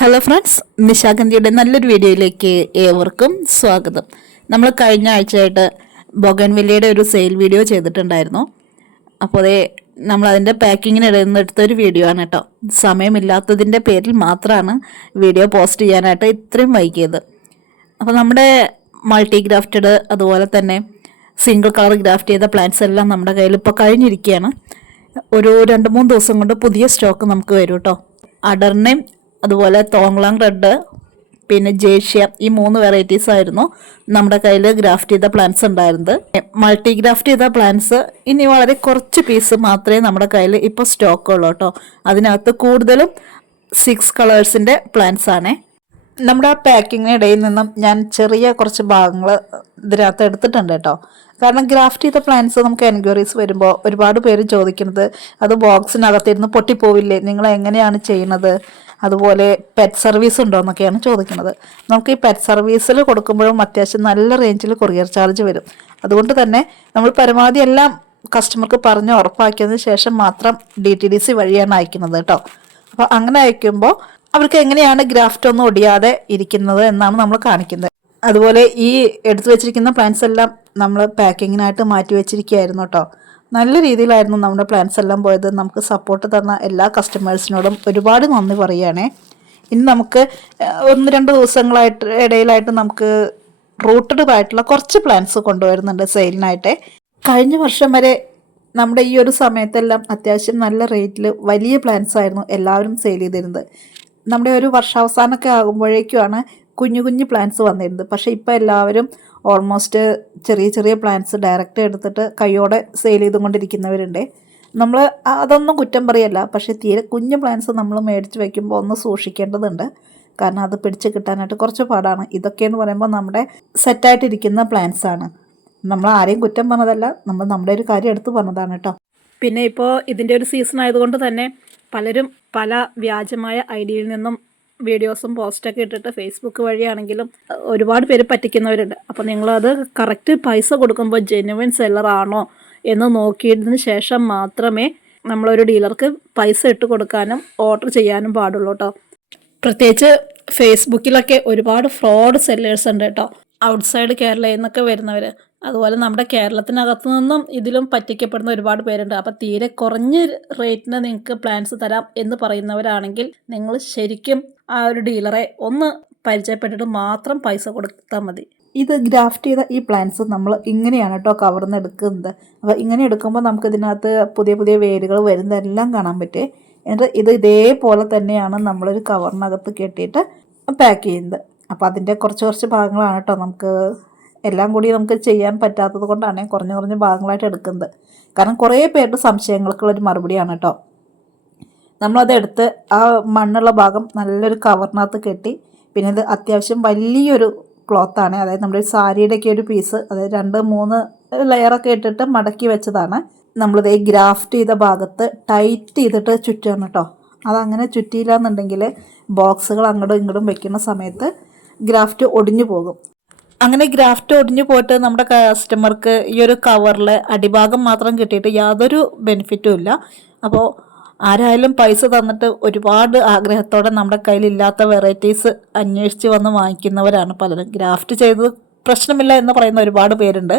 Hello friends, നിശാഗന്ധിയുടെ നല്ലൊരു വീഡിയോയിലേക്ക് ഏവർക്കും സ്വാഗതം. നമ്മൾ കഴിഞ്ഞ ആഴ്ചയായിട്ട് ബൊഗൻവില്ലയുടെ ഒരു സെയിൽ വീഡിയോ ചെയ്തിട്ടുണ്ടായിരുന്നു. അപ്പോൾ നമ്മളതിൻ്റെ പാക്കിങ്ങിനിടയിൽ എടുത്തൊരു വീഡിയോ ആണ് കേട്ടോ. സമയമില്ലാത്തതിൻ്റെ പേരിൽ മാത്രമാണ് വീഡിയോ പോസ്റ്റ് ചെയ്യാനായിട്ട് ഇത്രയും വൈകിയത്. അപ്പോൾ നമ്മുടെ മൾട്ടി ഗ്രാഫ്റ്റഡ് അതുപോലെ തന്നെ സിംഗിൾ കളർ ഗ്രാഫ്റ്റ് ചെയ്ത പ്ലാന്റ്സ് എല്ലാം നമ്മുടെ കയ്യിൽ ഇപ്പോൾ കഴിഞ്ഞിരിക്കുകയാണ്. ഒരു 2-3 ദിവസം കൊണ്ട് പുതിയ സ്റ്റോക്ക് നമുക്ക് വരും കേട്ടോ. അഡർനെയും അതുപോലെ തോങ്ലാങ് റെഡ് പിന്നെ ജേഷ്യ, ഈ 3 വെറൈറ്റീസ് ആയിരുന്നു നമ്മുടെ കയ്യിൽ ഗ്രാഫ്റ്റ് ചെയ്ത പ്ലാന്റ്സ് ഉണ്ടായിരുന്നത്. മൾട്ടി ഗ്രാഫ്റ്റ് ചെയ്ത പ്ലാന്റ്സ് ഇനി വളരെ കുറച്ച് പീസ് മാത്രമേ നമ്മുടെ കയ്യിൽ ഇപ്പോൾ സ്റ്റോക്ക് ഉള്ളൂ കേട്ടോ. അതിനകത്ത് കൂടുതലും 6 കളേഴ്സിൻ്റെ പ്ലാന്റ്സ് ആണേ. നമ്മുടെ ആ പാക്കിങ്ങിനിടയിൽ നിന്നും ഞാൻ ചെറിയ കുറച്ച് ഭാഗങ്ങൾ ഇതിനകത്ത് എടുത്തിട്ടുണ്ട് കേട്ടോ. കാരണം ഗ്രാഫ്റ്റ് ചെയ്ത പ്ലാന്റ്സ് നമുക്ക് എൻക്വയറീസ് വരുമ്പോൾ ഒരുപാട് പേര് ചോദിക്കുന്നത് അത് ബോക്സിനകത്തിരുന്ന് പൊട്ടിപ്പോവില്ലേ, നിങ്ങൾ എങ്ങനെയാണ് ചെയ്യുന്നത്, അതുപോലെ പെറ്റ് സർവീസ് ഉണ്ടോ എന്നൊക്കെയാണ് ചോദിക്കുന്നത്. നമുക്ക് ഈ പെറ്റ് സർവീസിൽ കൊടുക്കുമ്പോഴും അത്യാവശ്യം നല്ല റേഞ്ചിൽ കൊറിയർ ചാർജ് വരും. അതുകൊണ്ട് തന്നെ നമ്മൾ പരമാവധി എല്ലാം കസ്റ്റമർക്ക് പറഞ്ഞ് ഉറപ്പാക്കിയതിന് ശേഷം മാത്രം DTDC വഴിയാണ് അയക്കുന്നത് കേട്ടോ. അപ്പോൾ അങ്ങനെ അയക്കുമ്പോൾ അവർക്ക് എങ്ങനെയാണ് ഗ്രാഫ്റ്റ് ഒന്നും ഒടിയാതെ ഇരിക്കുന്നത് എന്നാണ് നമ്മൾ കാണിക്കുന്നത്. അതുപോലെ ഈ എടുത്തു വെച്ചിരിക്കുന്ന പ്ലാന്റ്സ് എല്ലാം നമ്മൾ പാക്കിങ്ങിനായിട്ട് മാറ്റി വെച്ചിരിക്കുകയായിരുന്നു കേട്ടോ. നല്ല രീതിയിലായിരുന്നു നമ്മുടെ പ്ലാന്റ്സ് എല്ലാം പോയത്. നമുക്ക് സപ്പോർട്ട് തന്ന എല്ലാ കസ്റ്റമേഴ്സിനോടും ഒരുപാട് നന്ദി പറയുകയാണേ. ഇനി നമുക്ക് 1-2 ദിവസങ്ങളായിട്ട് ഇടയിലായിട്ട് നമുക്ക് റൂട്ടഡ് ആയിട്ടുള്ള കുറച്ച് പ്ലാന്റ്സ് കൊണ്ടുവരുന്നുണ്ട് സെയിലിനായിട്ട്. കഴിഞ്ഞ വർഷം വരെ നമ്മുടെ ഈ ഒരു സമയത്തെല്ലാം അത്യാവശ്യം നല്ല റേറ്റിൽ വലിയ പ്ലാന്റ്സ് ആയിരുന്നു എല്ലാവരും സെയിൽ ചെയ്തിരുന്നത്. നമ്മുടെ ഒരു വർഷാവസാനമൊക്കെ ആകുമ്പോഴേക്കുമാണ് കുഞ്ഞു കുഞ്ഞു പ്ലാന്റ്സ് വന്നിരുന്നത്. പക്ഷേ ഇപ്പോൾ എല്ലാവരും ഓൾമോസ്റ്റ് ചെറിയ ചെറിയ പ്ലാന്റ്സ് ഡയറക്റ്റ് എടുത്തിട്ട് കൈയോടെ സെയിൽ ചെയ്തുകൊണ്ടിരിക്കുന്നവരുണ്ട്. നമ്മൾ അതൊന്നും കുറ്റം പറയല്ല, പക്ഷേ തീരെ കുഞ്ഞു പ്ലാന്റ്സ് നമ്മൾ മേടിച്ച് വയ്ക്കുമ്പോൾ ഒന്ന് സൂക്ഷിക്കേണ്ടതുണ്ട്. കാരണം അത് പിടിച്ച് കിട്ടാനായിട്ട് കുറച്ച് പാടാണ്. ഇതൊക്കെയെന്ന് പറയുമ്പോൾ നമ്മുടെ സെറ്റായിട്ടിരിക്കുന്ന പ്ലാന്റ്സ് ആണ്. നമ്മൾ ആരെയും കുറ്റം പറഞ്ഞതല്ല, നമ്മൾ നമ്മുടെ ഒരു കാര്യം എടുത്ത് പറഞ്ഞതാണ് കേട്ടോ. പിന്നെ ഇപ്പോൾ ഇതിൻ്റെ ഒരു സീസൺ ആയതുകൊണ്ട് തന്നെ പലരും പല വ്യാജമായ ഐഡിയയിൽ നിന്നും വീഡിയോസും പോസ്റ്റൊക്കെ ഇട്ടിട്ട് ഫേസ്ബുക്ക് വഴിയാണെങ്കിലും ഒരുപാട് പേര് പറ്റിക്കുന്നവരുണ്ട്. അപ്പോൾ നിങ്ങളത് കറക്റ്റ് പൈസ കൊടുക്കുമ്പോൾ ജെന്യുവൻ സെല്ലർ ആണോ എന്ന് നോക്കിയതിന് ശേഷം മാത്രമേ നമ്മളൊരു ഡീലർക്ക് പൈസ ഇട്ട് കൊടുക്കാനും ഓർഡർ ചെയ്യാനും പാടുള്ളൂ കേട്ടോ. പ്രത്യേകിച്ച് ഫേസ്ബുക്കിലൊക്കെ ഒരുപാട് ഫ്രോഡ് സെല്ലേഴ്സ് ഉണ്ട് കേട്ടോ. ഔട്ട്സൈഡ് കേരളയിൽ നിന്നൊക്കെ വരുന്നവർ, അതുപോലെ നമ്മുടെ കേരളത്തിനകത്തു നിന്നും ഇതിലും പറ്റിക്കപ്പെടുന്ന ഒരുപാട് പേരുണ്ട്. അപ്പോൾ തീരെ കുറഞ്ഞ റേറ്റിന് നിങ്ങൾക്ക് പ്ലാൻസ് തരാം എന്ന് പറയുന്നവരാണെങ്കിൽ നിങ്ങൾ ശരിക്കും ആ ഒരു ഡീലറെ ഒന്ന് പരിചയപ്പെട്ടിട്ട് മാത്രം പൈസ കൊടുത്താൽ മതി. ഇത് ഗ്രാഫ്റ്റ് ചെയ്ത ഈ പ്ലാന്റ്സ് നമ്മൾ ഇങ്ങനെയാണ് കേട്ടോ കവർന്ന് എടുക്കുന്നത്. അപ്പോൾ ഇങ്ങനെ എടുക്കുമ്പോൾ നമുക്ക് ഇതിനകത്ത് പുതിയ പുതിയ വേരുകൾ വരുന്നതെല്ലാം കാണാൻ പറ്റും. എന്നിട്ട് ഇത് ഇതേപോലെ തന്നെയാണ് നമ്മളൊരു കവറിനകത്ത് കെട്ടിയിട്ട് പാക്ക് ചെയ്യുന്നത്. അപ്പോൾ അതിൻ്റെ കുറച്ച് ഭാഗങ്ങളാണ് കേട്ടോ, നമുക്ക് എല്ലാം കൂടി നമുക്ക് ചെയ്യാൻ പറ്റാത്തത് കൊണ്ടാണ് കുറഞ്ഞ ഭാഗങ്ങളായിട്ട് എടുക്കുന്നത്. കാരണം കുറേ പേരുടെ സംശയങ്ങൾക്കുള്ളൊരു മറുപടിയാണ് കേട്ടോ. നമ്മളതെടുത്ത് ആ മണ്ണുള്ള ഭാഗം നല്ലൊരു കവറിനകത്ത് കെട്ടി, പിന്നെ ഇത് അത്യാവശ്യം വലിയൊരു ക്ലോത്താണ്, അതായത് നമ്മുടെ സാരിയുടെയൊക്കെ ഒരു പീസ്, അതായത് 2-3 ലെയറൊക്കെ ഇട്ടിട്ട് മടക്കി വെച്ചതാണ്. നമ്മളിത് ഈ ഗ്രാഫ്റ്റ് ചെയ്ത ഭാഗത്ത് ടൈറ്റ് ചെയ്തിട്ട് ചുറ്റുകയാണ് കേട്ടോ. അതങ്ങനെ ചുറ്റിയില്ല എന്നുണ്ടെങ്കിൽ ബോക്സുകൾ അങ്ങോട്ടും ഇങ്ങോട്ടും വെക്കുന്ന സമയത്ത് ഗ്രാഫ്റ്റ് ഒടിഞ്ഞു പോകും. അങ്ങനെ ഗ്രാഫ്റ്റ് ഒടിഞ്ഞു പോയിട്ട് നമ്മുടെ കസ്റ്റമർക്ക് ഈ ഒരു കവറിൽ അടിഭാഗം മാത്രം കിട്ടിയിട്ട് യാതൊരു ബെനിഫിറ്റും ഇല്ല. അപ്പോൾ ആരായാലും പൈസ തന്നിട്ട് ഒരുപാട് ആഗ്രഹത്തോടെ നമ്മുടെ കയ്യിലില്ലാത്ത വെറൈറ്റീസ് അന്വേഷിച്ച് വന്ന് വാങ്ങിക്കുന്നവരാണ് പലരും. ഗ്രാഫ്റ്റ് ചെയ്ത് പ്രശ്നമില്ല എന്ന് പറയുന്ന ഒരുപാട് പേരുണ്ട്.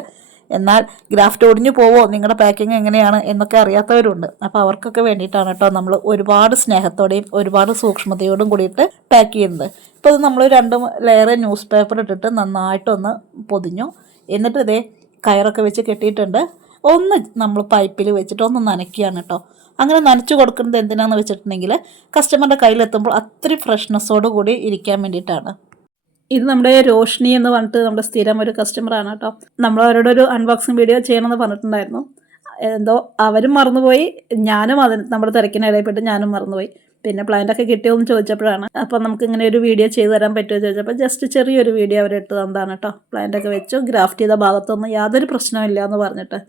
എന്നാൽ ഗ്രാഫ്റ്റ് ഒടിഞ്ഞു പോവോ, നിങ്ങളുടെ പാക്കിങ് എങ്ങനെയാണ് എന്നൊക്കെ അറിയാത്തവരുണ്ട്. അപ്പോൾ അവർക്കൊക്കെ വേണ്ടിയിട്ടാണ് കേട്ടോ നമ്മൾ ഒരുപാട് സ്നേഹത്തോടെയും ഒരുപാട് സൂക്ഷ്മതയോടും കൂടിയിട്ട് പാക്ക് ചെയ്യുന്നത്. ഇപ്പോൾ ഇത് നമ്മൾ 2 ലെയർ ന്യൂസ് പേപ്പർ ഇട്ടിട്ട് നന്നായിട്ടൊന്ന് പൊതിഞ്ഞു. എന്നിട്ട് ഇതേ കയറൊക്കെ വെച്ച് കെട്ടിയിട്ടുണ്ട്. ഒന്ന് നമ്മൾ പൈപ്പിൽ വെച്ചിട്ട് ഒന്ന് നനയ്ക്കുകയാണ് കേട്ടോ. അങ്ങനെ നനച്ചു കൊടുക്കുന്നത് എന്തിനാണെന്ന് വെച്ചിട്ടുണ്ടെങ്കിൽ കസ്റ്റമറുടെ കയ്യിലെത്തുമ്പോൾ അത്രയും ഫ്രഷ്നെസ്സോട് കൂടി ഇരിക്കാൻ വേണ്ടിയിട്ടാണ്. ഇത് നമ്മുടെ രോഷ്നി എന്ന് പറഞ്ഞിട്ട് നമ്മുടെ സ്ഥിരം ഒരു കസ്റ്റമറാണ് കേട്ടോ. നമ്മൾ അവരോട് ഒരു അൺബോക്സിങ് വീഡിയോ ചെയ്യണമെന്ന് പറഞ്ഞിട്ടുണ്ടായിരുന്നു. എന്തോ അവരും മറന്നുപോയി, ഞാനും അതിന് നമ്മുടെ തിരക്കിനിടയിൽപ്പെട്ട് ഞാനും മറന്നുപോയി. പിന്നെ പ്ലാന്റൊക്കെ കിട്ടിയോ എന്ന് ചോദിച്ചപ്പോഴാണ്, അപ്പോൾ നമുക്ക് ഇങ്ങനെ ഒരു വീഡിയോ ചെയ്തു തരാൻ പറ്റുമോ ചോദിച്ചപ്പോൾ ജസ്റ്റ് ചെറിയൊരു വീഡിയോ അവരിട്ട് തന്നതാണ് കേട്ടോ. പ്ലാന്റൊക്കെ വെച്ചു, ഗ്രാഫ്റ്റ് ചെയ്ത ഭാഗത്തൊന്നും യാതൊരു പ്രശ്നമില്ല എന്ന് പറഞ്ഞിട്ട്.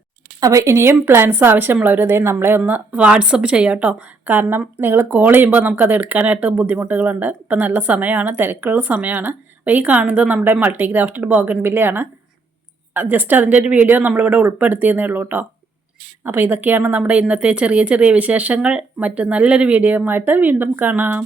അപ്പോൾ ഇനിയും പ്ലാൻസ് ആവശ്യമുള്ളവർ ഇതേ നമ്മളെ ഒന്ന് വാട്സപ്പ് ചെയ്യാം കേട്ടോ. കാരണം നിങ്ങൾ കോൾ ചെയ്യുമ്പോൾ നമുക്കത് എടുക്കാനായിട്ട് ബുദ്ധിമുട്ടുകളുണ്ട്. ഇപ്പം നല്ല സമയമാണ്, തിരക്കുള്ള സമയമാണ്. അപ്പോൾ ഈ കാണുന്നത് നമ്മുടെ മൾട്ടി ഗ്രാഫ്റ്റഡ് ബോഗൻവില്ലയാണ്. ജസ്റ്റ് അതിൻ്റെ ഒരു വീഡിയോ നമ്മളിവിടെ ഉൾപ്പെടുത്തിയെന്നേ ഉള്ളൂ കേട്ടോ. അപ്പോൾ ഇതൊക്കെയാണ് നമ്മുടെ ഇന്നത്തെ ചെറിയ ചെറിയ വിശേഷങ്ങൾ. മറ്റു നല്ലൊരു വീഡിയോയുമായിട്ട് വീണ്ടും കാണാം.